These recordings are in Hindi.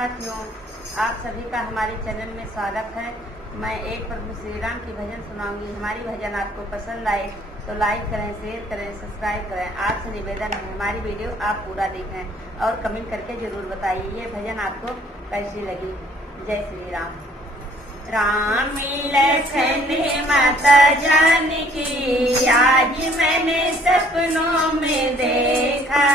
साथियों, आप सभी का हमारे चैनल में स्वागत है। मैं एक प्रभु श्री राम की भजन सुनाऊंगी। हमारी भजन आपको पसंद आए तो लाइक करें, शेयर करें, सब्सक्राइब करें। आपसे निवेदन है हमारी वीडियो आप पूरा देखें और कमेंट करके जरूर बताइए ये भजन आपको कैसी लगी। जय श्री राम। राम लखन माता जानकी आज मैंने सपनों में देखा।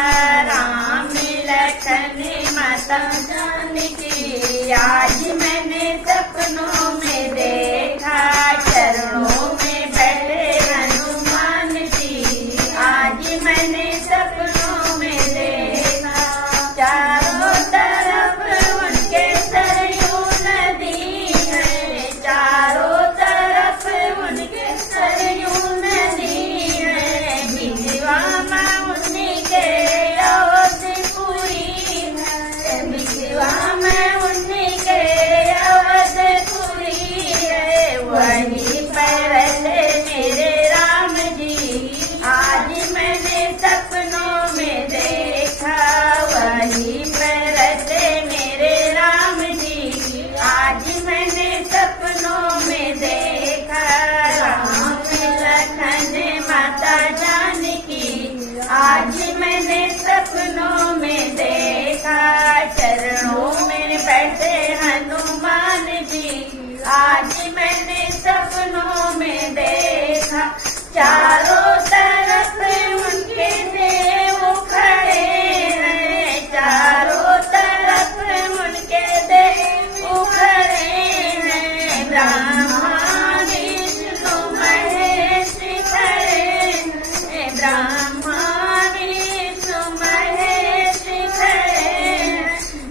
राम लखन माता जानकी आज मैंने सपनों में देखा। चरणों में बैठे हनुमान जी आज मैंने सपनों में देखा। चारों तरफ उनके सरयू नदी है, चारों तरफ उनके सरयू नदी है। बिजवा माँ उन्हीं के अवधपुरी है, बिजवा माँ उन्हीं के अवधपुरी है। वहीं पर रहते मेरे राम जी आज मैंने सपनों में देखा। वहीं पर रहते मेरे राम जी आज मैंने सपनों में देखा। राम लखन माता जानकी आज मैंने सपनों में देखा। चरणों में बैठे हनुमान जी आज मैंने सपनों में देखा। चारों तरफ उनके देव खड़े हैं, चारों तरफ उनके देव खड़े हैं। ब्रह्मा विष्णु महेश खड़े हैं, ब्रह्मा विष्णु महेश खड़े हैं।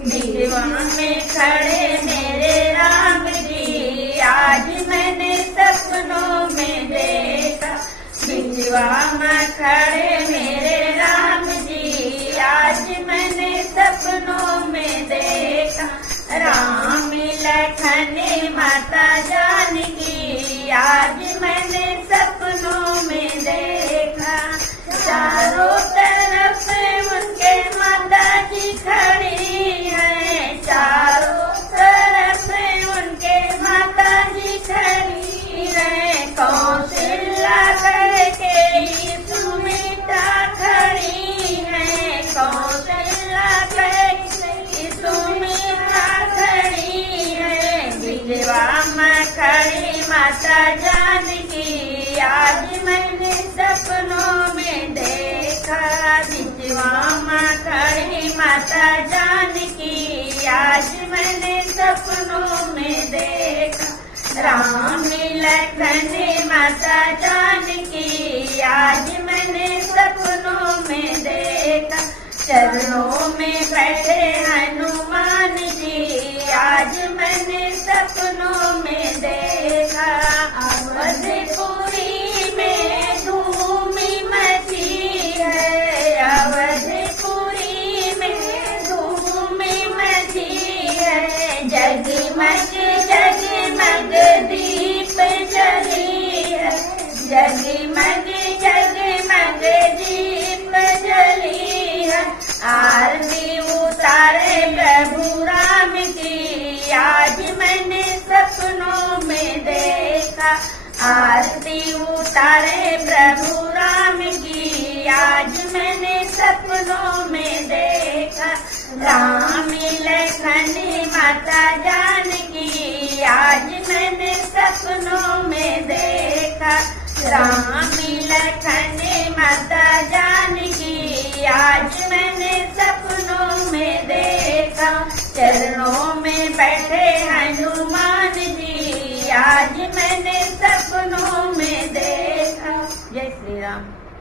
बिजवा में खड़े मेरे राम जी आज मैंने सपनों में देखा। बिजवा में खड़े मेरे राम जी आज मैंने सपनों में देखा। राम लखन माता जानकी आज मैंने सपनों में देखा। चारों तरफ उनके माता जी खड़ी है, चारों तरफ उनके माता जी खड़ी है। कौशल्या करके सुमित्रा खड़ी है, कौशल्या करके सुमित्रा खड़ी है। बिजवा में खड़ी माता जानकी आज मैंने सपनों में देखा। बिजवा में खड़ी माता जानकी आज मैंने सपनों में देखा। राम लखन माता जानकी आज मैंने सपनों में देखा। चरणों में बैठे हनुमान जी आज मैंने सपनों में देखा। अवधपुरी में धूम मची है, अवधपुरी में धूम मची है। जगमग जगमग दीप जली है, जगमग जगमग दीप जली है। आरती उतारे प्रभु राम की आज मैंने सपनों में देखा। आरती उतारे प्रभु राम की आज मैंने सपनों में देखा। राम लखन माता जानकी आज मैंने सपनों में देखा। राम लखन माता जानकी आज मैंने सपनों में देखा। चरणों में बैठे हनुमान जी आज मैं